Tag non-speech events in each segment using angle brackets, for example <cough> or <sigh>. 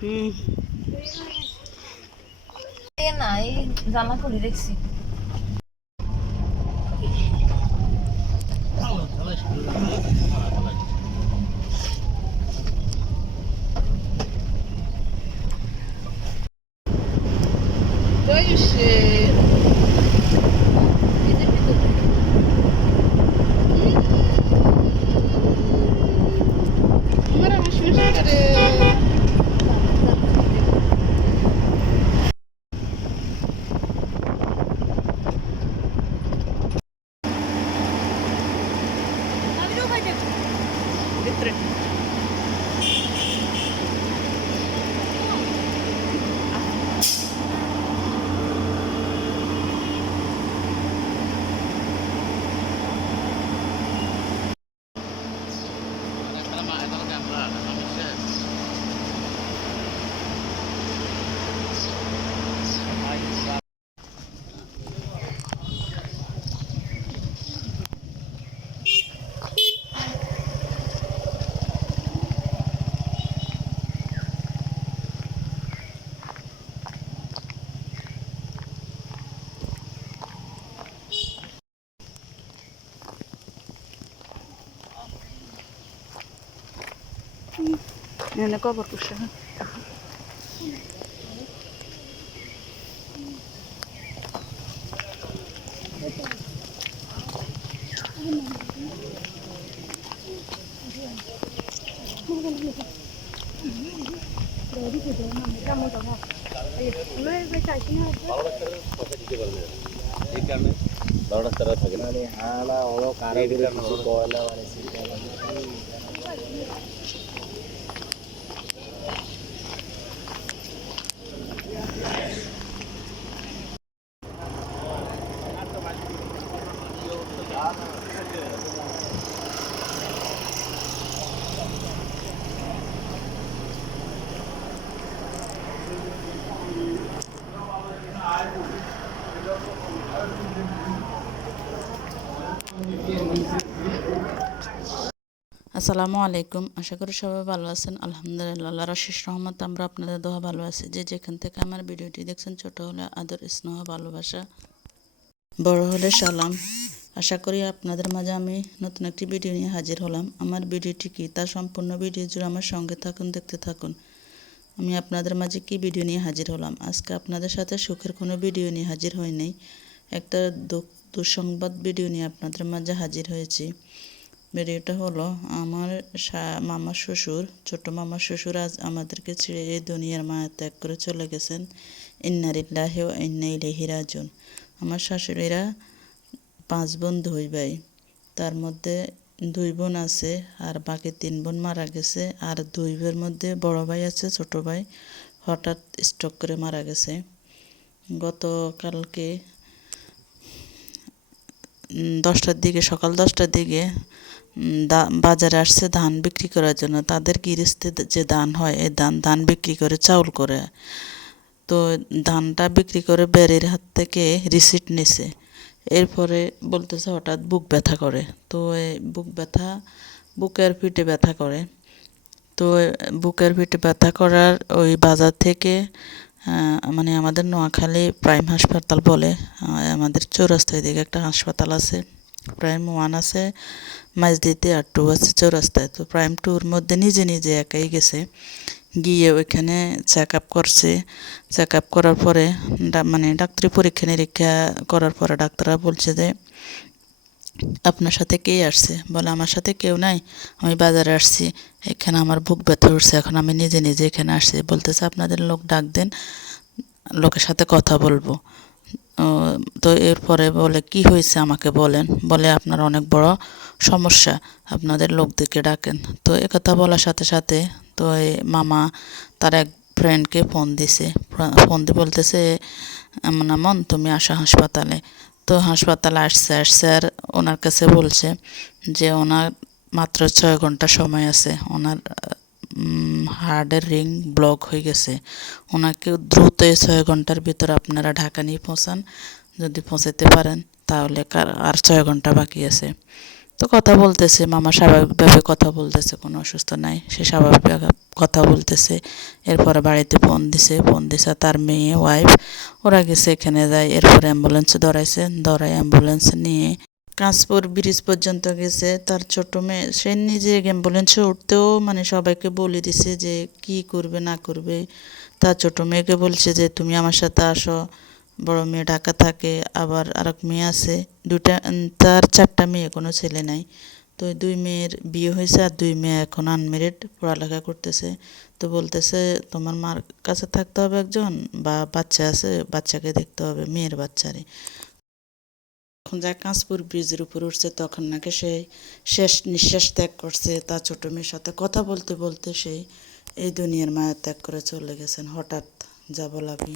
হুম এ না এই জানলা খুলে দেখছি To już... y, ভিতরে এখানে কবর করছে হ্যাঁ বড় ডাক্তাররা থাকে না আসসালামু আলাইকুম। আশা করি সবাই ভালো আছেন। আলহামদুলিল্লাহ, আল্লাহর আশিস রহমত আমরা আপনাদের দোয়া ভালো আছি। যে যেখান থেকে আমার ভিডিওটি দেখছেন, ছোট হলে আদর, স্নেহ, ভালোবাসা, বড় হলে সালাম। আশা করি আপনাদের মাঝে আমি নতুন একটি ভিডিও নিয়ে হাজির হলাম। আমার ভিডিওটি কী? তা সম্পূর্ণ ভিডিও জুড়ে আমার সঙ্গে থাকুন, দেখতে থাকুন। আমি আপনাদের মাঝে কি ভিডিও নিয়ে হাজির হলাম? আজকে আপনাদের সাথে সুখের কোনো ভিডিও নিয়ে হাজির হয়নি একটা দুঃসংবাদ ভিডিও নিয়ে আপনাদের মাঝে হাজির হয়েছি। ভিডিওটা হলো আমার মামা শ্বশুর, ছোট মামা শ্বশুর আজ আমাদেরকে ছেড়ে এই দুনিয়ার মায়া ত্যাগ করে চলে গেছেন। ইন্নারিল্লাহি ও ইন্না ইলাইহি রাজিউন। আমার শাশুড়িরা পাঁচ বোন, দুই ভাই। তার মধ্যে দুই বোন আছে আর বাকি তিন বোন মারা গেছে আর দুই বোনের মধ্যে বড় ভাই আছে, ছোট ভাই। হঠাৎ স্ট্রোক করে মারা গেছে। গতকালকে দশটার দিকে, সকাল দশটার দিকে বাজারে আসছে ধান বিক্রি করার জন্য। তাদের গৃহস্থে যে ধান হয়, এই ধান ধান বিক্রি করে চাউল করে। তো ধানটা বিক্রি করে বেড়ের হাত থেকে রিসিট নিছে। এরপরে বলতেছে হঠাৎ বুক ব্যথা করে। তো বুক ব্যথা, বুকের পিঠে ব্যথা করে। তো বুকের পিঠে ব্যথা করার ওই বাজার থেকে মানে আমাদের নোয়াখালী প্রাইম হাসপাতাল বলে আমাদের চৌরাস্তায় দিকে একটা হাসপাতাল আছে, প্রাইম ওয়ান আছে। মাঝদিতে আর টু আছে চৌরাস্তায় তো প্রাইম টুর মধ্যে নিজে নিজে একাই গেছে। গিয়ে ওইখানে চেক আপ করছে। চেক আপ করার পরে মানে ডাক্তারি পরীক্ষা নিরীক্ষা করার পরে ডাক্তাররা বলছে যে, আপনার সাথে কে আসছে? বলে, আমার সাথে কেউ নাই। আমি বাজারে আসছি। এখানে আমার বুক ব্যথা উঠছে এখন আমি নিজে নিজে এখানে আসছি। বলতেছে, আপনাদের লোক ডাক দেন, লোকের সাথে কথা বলব। তো এরপরে বলে, কি হয়েছে আমাকে বলেন? বলে, আপনার অনেক বড় সমস্যা। আপনাদের লোকদেরকে ডাকেন। তো একথা বলার সাথে সাথে তো এই মামা তার এক ফ্রেন্ডকে ফোন দিছে। ফোন দিয়ে বলতেছে এমন এমন তুমি আসো হাসপাতালে। তো হাসপাতালে আসছে আসছে আর ওনার কাছে বলছে যে ওনার মাত্র ছয় ঘণ্টা সময় আছে। ওনার হার্টের রিং ব্লক হয়ে গেছে। ওনাকে দ্রুত এই ছয় ঘণ্টার ভিতরে আপনারা ঢাকা নিয়ে পৌঁছান। যদি পৌঁছাতে পারেন তাহলে আর ছয় ঘণ্টা বাকি আছে। তো কথা বলতেছে, মামা স্বাভাবিকভাবে কথা বলতেছে, কোনো অসুস্থ নাই, সে স্বাভাবিকভাবে কথা বলতেছে। এরপরে বাড়িতে ফোন দিছে ফোন দিছে তার মেয়ে ওয়াইফ ওরা গেছে, এখানে যায়, এরপরে অ্যাম্বুলেন্স ধরাইছে ধরাই অ্যাম্বুলেন্স নিয়ে কাঁচপুর ব্রিজ পর্যন্ত গেছে। তার ছোট মেয়ে, সে নিজে অ্যাম্বুলেন্সে উঠতেও মানে সবাইকে বলে দিছে যে কি করবে, না করবে। তার ছোট মেয়েকে বলছে যে, তুমি আমার সাথে আসো। বড় মেয়ে ঢাকা থাকে, আবার আরেক মেয়ে আছে। দুটা তার চারটা মেয়ে কোনো ছেলে নাই। তো দুই মেয়ের বিয়ে হয়েছে আর দুই মেয়ে এখন আনমেরিড পড়ালেখা করতেছে। তো বলতেছে, তোমার মার কাছে থাকতে হবে একজন বা বাচ্চা আছে, বাচ্চাকে দেখতে হবে, মেয়ের বাচ্চারে। যখন যা কাঁচপুর ব্রিজের উপর উঠছে, তখন নাকি সে শেষ নিঃশ্বাস ত্যাগ করছে। তার ছোট মেয়ের সাথে কথা বলতে বলতে সেই এই দুনিয়ার মায়া ত্যাগ করে চলে গেছেন, হঠাৎ যা বলাবি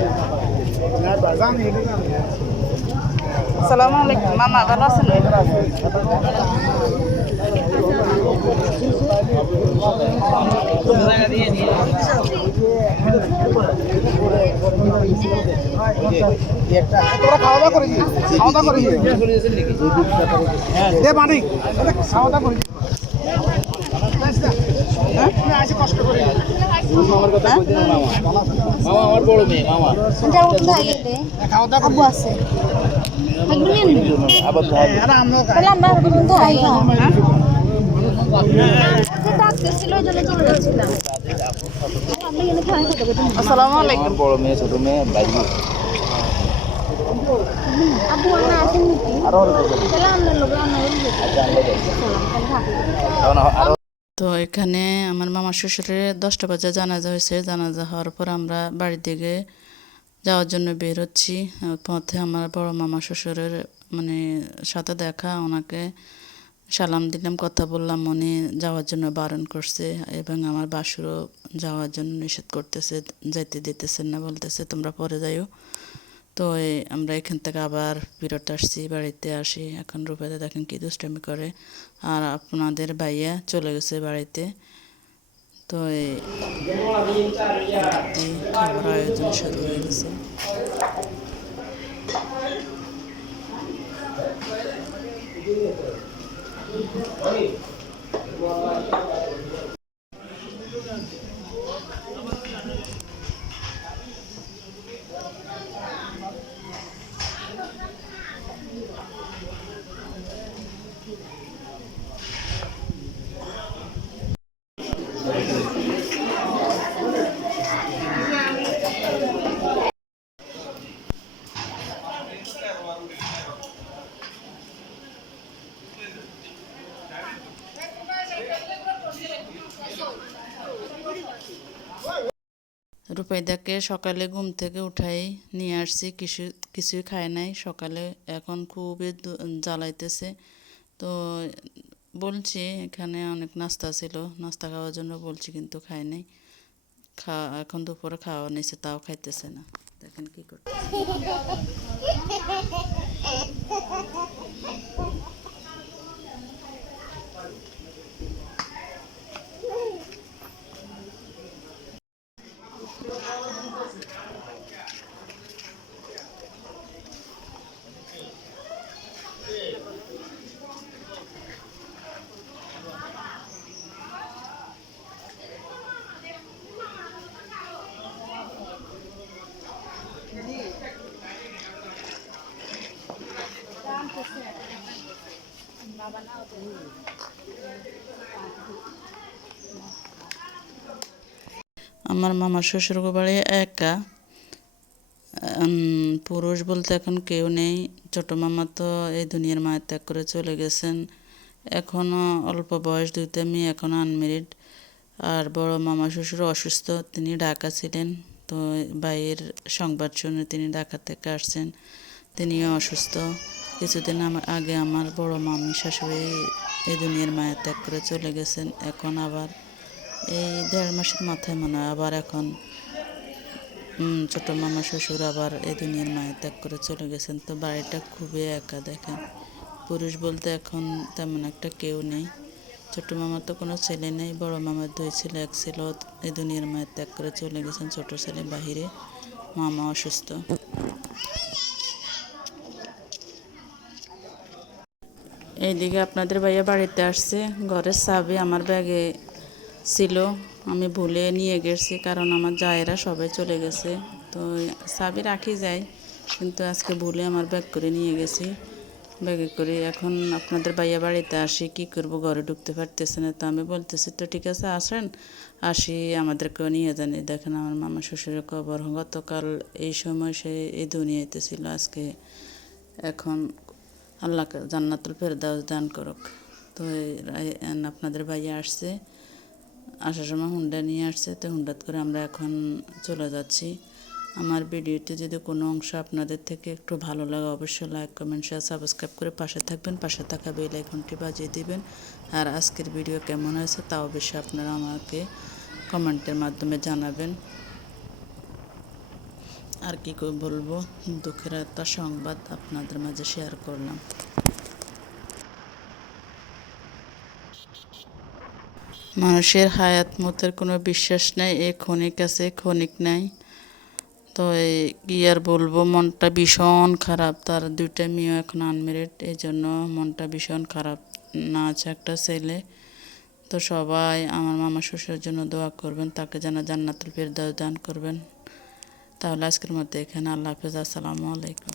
আসসালামু আলাইকুম মামা ভালো আছেন? তোরা খাওয়া দাওয়া করে খাওয়া দাওয়া করে দে পানি খাওয়া দাওয়া করে হ্যাঁ? আসি কষ্ট করে মামা আমার বড় মেয়ে মামা আব্বু আছে। আবার আসসালামু আলাইকুম বড় মেয়ে ছোট মেয়ে বাইরে আব্বু আমরা আসেন নাকি আরও অনেক আছে। আমরা লোক আমরা তো এখানে আমার মামার শ্বশুরের দশটা বাজে জানাজা হয়েছে। জানাজা হওয়ার পর আমরা বাড়ির দিকে যাওয়ার জন্য বের হচ্ছি। পথে আমার বড় মামা শ্বশুরের মানে সাথে দেখা, ওনাকে সালাম দিলাম, কথা বললাম। উনি যাওয়ার জন্য বারণ করছে এবং আমার বাসুরও যাওয়ার জন্য নিষেধ করতেছে, যাইতে দিতেছেন না, বলতেছে তোমরা পরে যাইও। তো আমরা এখান থেকে আবার বিরত আসছি, বাড়িতে আসি। এখন রূপাতে দেখেন কি দুষ্টামি করে। আর আপনাদের ভাইয়া চলে গেছে বাড়িতে। তো এই খাবার আয়োজন শুরু হয়ে গেছে। রূপাইদাকে সকালে ঘুম থেকে উঠাই নিয়ে আসছি, কিছু, কিছুই খায় নাই। সকালে এখন খুবই জ্বালাইতেছে। তো বলছি, এখানে অনেক নাস্তা ছিল। নাস্তা খাওয়ার জন্য বলছি, কিন্তু খায় নাই। খা, এখন দুপুরে খাওয়া নিয়েছে তাও খাইতেছে না। দেখেন কি করতে <laughs> আমার মামার শ্বশুর বাড়ি একা। পুরুষ বলতে এখন কেউ নেই। ছোট মামা তো এই দুনিয়ার মায়ের ত্যাগ করে চলে গেছেন। এখনও অল্প বয়স, দুইটা মেয়ে এখনও আনমেরিড আর বড় মামা শ্বশুর অসুস্থ, তিনি ঢাকা ছিলেন। তো ভাইয়ের সংবাদ শুনে তিনি ঢাকা থেকে আসছেন। তিনিও অসুস্থ, কিছুদিন আমার আগে আমার বড় মামি শাশুড়ি এই দুনিয়ার মায়া ত্যাগ করে চলে গেছেন। এখন আবার এই দেড় মাসের মাথায় মনে হয় আবার এখন ছোট মামা শ্বশুর আবার এই দুনিয়ার মায়া ত্যাগ করে চলে গেছেন। তো বাড়িটা খুবই একা দেখেন। পুরুষ বলতে এখন তেমন একটা কেউ নেই। ছোট মামার তো কোনো ছেলে নেই, বড় মামার দুই ছেলে, এক ছেলে এই দুনিয়ার মায়ের ত্যাগ করে চলে গেছেন। ছোট ছেলে বাহিরে, মামা অসুস্থ। এইদিকে আপনাদের ভাইয়া বাড়িতে আসছে। ঘরের চাবি আমার ব্যাগে ছিল। আমি ভুলে নিয়ে গেছি কারণ আমার জায়েরা সবাই চলে গেছে। তো চাবি রাখি যায় কিন্তু আজকে ভুলে আমার ব্যাগ করে নিয়ে গেছি। ব্যাগে করে এখন আপনাদের ভাইয়া বাড়িতে আসি, কি করব? ঘরে ঢুকতে পারতেছে না। তো আমি বলতেছি, তো ঠিক আছে, আসেন। আসি, আমাদেরকেও নিয়ে এই দেখেন আমার মামা শ্বশুরের কবর। গতকাল এই সময় সে এই দুনিয়াতে ছিল। আজকে এখন আল্লাহ জান্নাতুল ফেরদাউস দান করুক। তো আপনাদের ভাইয়া আসছে, আসার সময় হুন্ডা নিয়ে আসছে, তো হুন্ডাত করে আমরা এখন চলে যাচ্ছি। আমার ভিডিওতে যদি কোনো অংশ আপনাদের থেকে একটু ভালো লাগে, অবশ্যই লাইক কমেন্ট শেয়ার সাবস্ক্রাইব করে পাশে থাকবেন। পাশে থাকা বেল আইকনটি বাজিয়ে দিবেন। আর আজকের ভিডিও কেমন হয়েছে তা অবশ্যই আপনারা আমাকে কমেন্টের মাধ্যমে জানাবেন। আর কি বলব? দুঃখের একটা সংবাদ আপনাদের মাঝে শেয়ার করলাম। মানুষের হায়াত মতের কোনো বিশ্বাস নেই, এ ক্ষণিক আছে ক্ষণিক নাই। তো কি আর বলব, মনটা ভীষণ খারাপ। তার দুইটা মেয়েও এখন আনমেরিড এই জন্য মনটা ভীষণ খারাপ। না, আছে একটা ছেলে। তো সবাই আমার মামা শ্বশুরের জন্য দোয়া করবেন, তাকে যেন জান্নাতুল ফেরদাউস দান করবেন। তাহলে আজকের মধ্যে এখানে আল্লাহ হাফেজ আসসালামু আলাইকুম।